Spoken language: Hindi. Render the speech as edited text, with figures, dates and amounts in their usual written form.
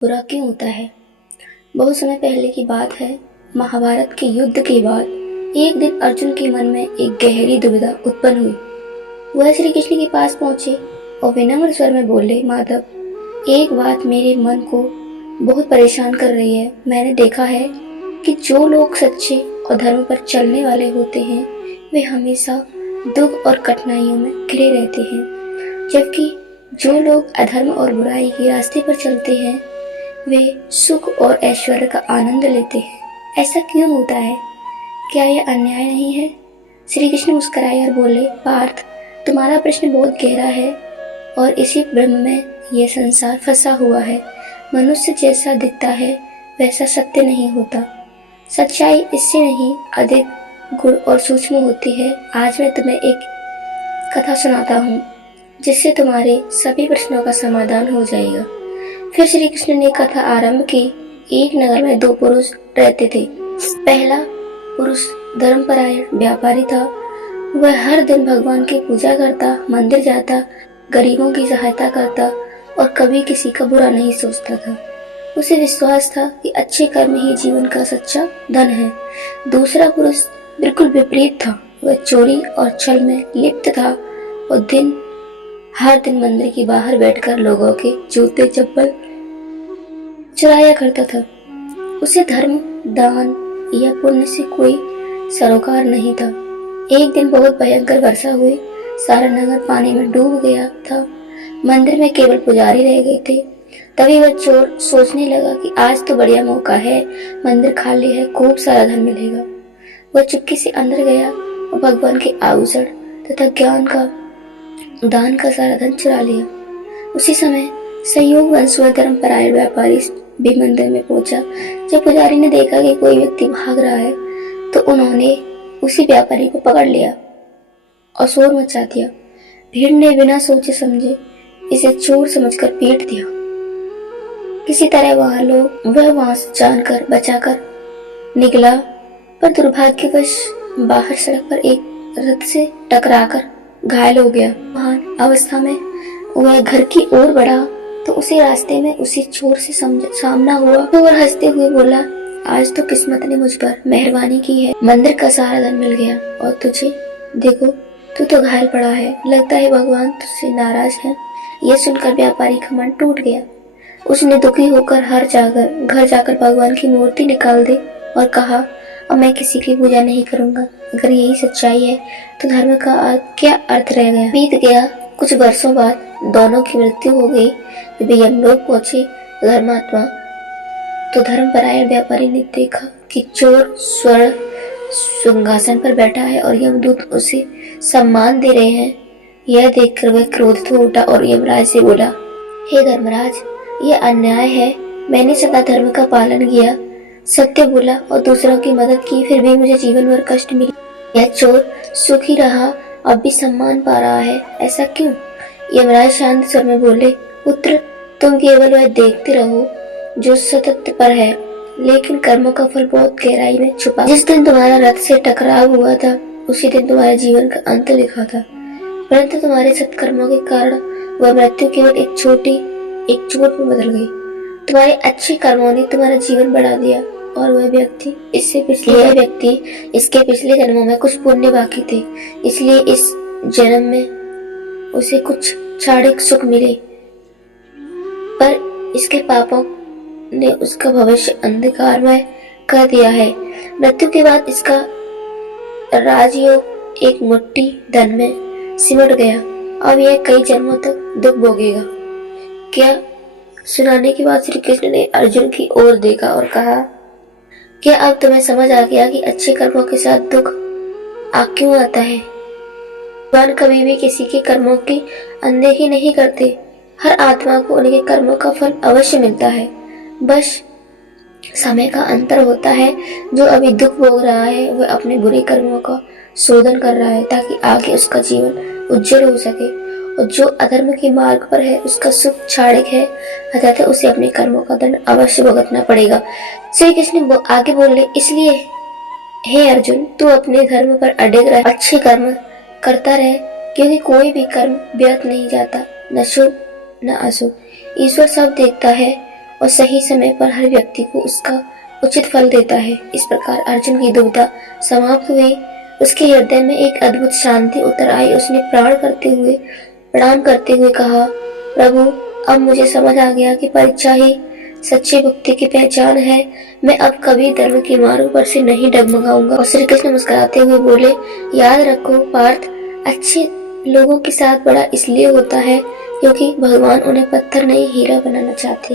बुरा क्यों होता है। बहुत समय पहले की बात है। महाभारत के युद्ध के बाद एक दिन अर्जुन के मन में एक गहरी दुविधा उत्पन्न हुई। वह श्री कृष्ण के पास पहुंचे और विनम्र स्वर में बोले, माधव, एक बात मेरे मन को बहुत परेशान कर रही है। मैंने देखा है कि जो लोग सच्चे और धर्म पर चलने वाले होते हैं वे हमेशा दुख और कठिनाइयों में घिरे रहते हैं, जबकि जो लोग अधर्म और बुराई के रास्ते पर चलते हैं वे सुख और ऐश्वर्य का आनंद लेते हैं। ऐसा क्यों होता है? क्या यह अन्याय नहीं है? श्री कृष्ण मुस्कुराए और बोले, पार्थ, तुम्हारा प्रश्न बहुत गहरा है और इसी भ्रम में यह संसार फंसा हुआ है। मनुष्य जैसा दिखता है वैसा सत्य नहीं होता। सच्चाई इससे नहीं अधिक गुण और सूक्ष्म होती है। आज मैं तुम्हें एक कथा सुनाता हूँ जिससे तुम्हारे सभी प्रश्नों का समाधान हो जाएगा। फिर श्री कृष्ण ने कथा आरंभ की। एक नगर में दो पुरुष रहते थे। पहला पुरुष धर्मपरायण व्यापारी था। वह हर दिन भगवान की पूजा करता, मंदिर जाता, गरीबों की सहायता करता और कभी किसी का बुरा नहीं सोचता था। उसे विश्वास था कि अच्छे कर्म ही जीवन का सच्चा धन है। दूसरा पुरुष बिल्कुल विपरीत था। वह चोरी और छल में लिप्त था और हर दिन मंदिर के बाहर बैठकर लोगों के जूते चप्पल चुराया करता था। उसे धर्म, दान या पुण्य से कोई सरोकार नहीं था। एक दिन बहुत भयंकर वर्षा हुई। सारा नगर पानी में डूब गया था। मंदिर में केवल पुजारी रह गए थे। तभी वह चोर सोचने लगा कि आज तो बढ़िया मौका है, मंदिर खाली है, खूब सारा धन मिलेगा। वह चुपके से अंदर गया और भगवान के आभूषण तथा दान का सारा धन चुरा लिया। उसी समय संयोगवश वह धर्मपरायण व्यापारी भी मंदिर में पहुंचा। जब पुजारी ने देखा कि कोई व्यक्ति भाग रहा है तो उन्होंने उसी व्यापारी को पकड़ लिया और शोर मचा दिया। भीड़ ने बिना सोचे समझे इसे चोर समझकर पीट दिया। किसी तरह वह वहां से जानकर बचाकर निकला, पर दुर्भाग्यवश बाहर सड़क पर एक रथ से टकराकर घायल हो गया। महान अवस्था में वह घर की ओर बढ़ा तो उसे रास्ते में उसी चोर से सामना हुआ। तो वह हंसते हुए बोला, आज तो किस्मत ने मुझ पर मेहरबानी की है, मंदिर का सारा धन मिल गया और तुझे देखो, तू तो घायल पड़ा है। लगता है भगवान तुझसे नाराज है। यह सुनकर व्यापारी का मन टूट गया। उसने दुखी होकर घर जाकर भगवान की मूर्ति निकाल दी और कहा, अब मैं किसी की पूजा नहीं करूंगा। अगर यही सच्चाई है तो धर्म का क्या अर्थ रह गया। बीत गया। कुछ वर्षों बाद दोनों की मृत्यु हो गई। जब यमलोक पहुंचे धर्मात्मा तो धर्मपरायण व्यापारी ने देखा कि चोर स्वर्ण सिंहासन पर बैठा है और यमदूत उसे सम्मान दे रहे हैं। यह देखकर वह क्रोधित हो उठा और यमराज से बोला, हे धर्मराज, यह अन्याय है। मैंने सदा धर्म का पालन किया, सत्य बोला और दूसरों की मदद की, फिर भी मुझे जीवन भर कष्ट मिला। यह चोर सुखी रहा, अब भी सम्मान पा रहा है, ऐसा क्यों? यमराज शांत स्वर में बोले, पुत्र, तुम केवल वह देखते रहो जो सत्य पर है, लेकिन कर्मों का फल बहुत गहराई में छुपा। जिस दिन तुम्हारा रथ से टकराव हुआ था उसी दिन तुम्हारे जीवन का अंत लिखा था, परंतु तुम्हारे सत्कर्मों के कारण वह मृत्यु केवल एक चोट में बदल गई। तुम्हारे अच्छे कर्मों ने तुम्हारा जीवन बढ़ा दिया और वह व्यक्ति इसके पिछले जन्मों में कुछ पुण्य बाकी थे, इसलिए इस जन्म में उसे कुछ क्षणिक सुख मिले, पर इसके पापों ने उसका भविष्य अंधकारमय कर दिया है। मृत्यु के बाद इसका राजयोग एक मुट्ठी धन में सिमट गया। अब यह कई जन्मों तक दुख भोगेगा। क्या सुनाने के बाद श्री कृष्ण ने अर्जुन की ओर देखा और कहा, क्या अब तुम्हें समझ आ गया कि अच्छे कर्मों के साथ दुख क्यों आता है? भगवान कभी भी किसी के कर्मों की अनदेखी नहीं करते। हर आत्मा को उनके कर्मों का फल अवश्य मिलता है, बस समय का अंतर होता है। जो अभी दुख भोग रहा है वह अपने बुरे कर्मों का शोधन कर रहा है ताकि आगे उसका जीवन उज्जवल हो सके, और जो अधर्म के मार्ग पर है उसका सुख क्षणिक है, अतः उसे अपने कर्मों का दंड अवश्य भुगतना पड़ेगा। श्री कृष्ण आगे बोले, इसलिए हे अर्जुन, तू अपने धर्म पर अडिग रह, अच्छे कर्म करता रहे, क्योंकि कोई भी कर्म व्यर्थ नहीं जाता, न शुभ न अशुभ। ईश्वर सब देखता है और सही समय पर हर व्यक्ति को उसका उचित फल देता है। इस प्रकार अर्जुन की दुविधा समाप्त हुई। उसके हृदय में एक अद्भुत शांति उतर आई। उसने प्रणाम करते हुए कहा, प्रभु, अब मुझे समझ आ गया कि परीक्षा ही सच्ची भक्ति की पहचान है। मैं अब कभी धर्म के मार्ग पर से नहीं डगमगाऊंगा। और श्री कृष्ण मुस्कुराते हुए बोले, याद रखो पार्थ, अच्छे लोगों के साथ बड़ा इसलिए होता है क्योंकि भगवान उन्हें पत्थर नहीं हीरा बनाना चाहते।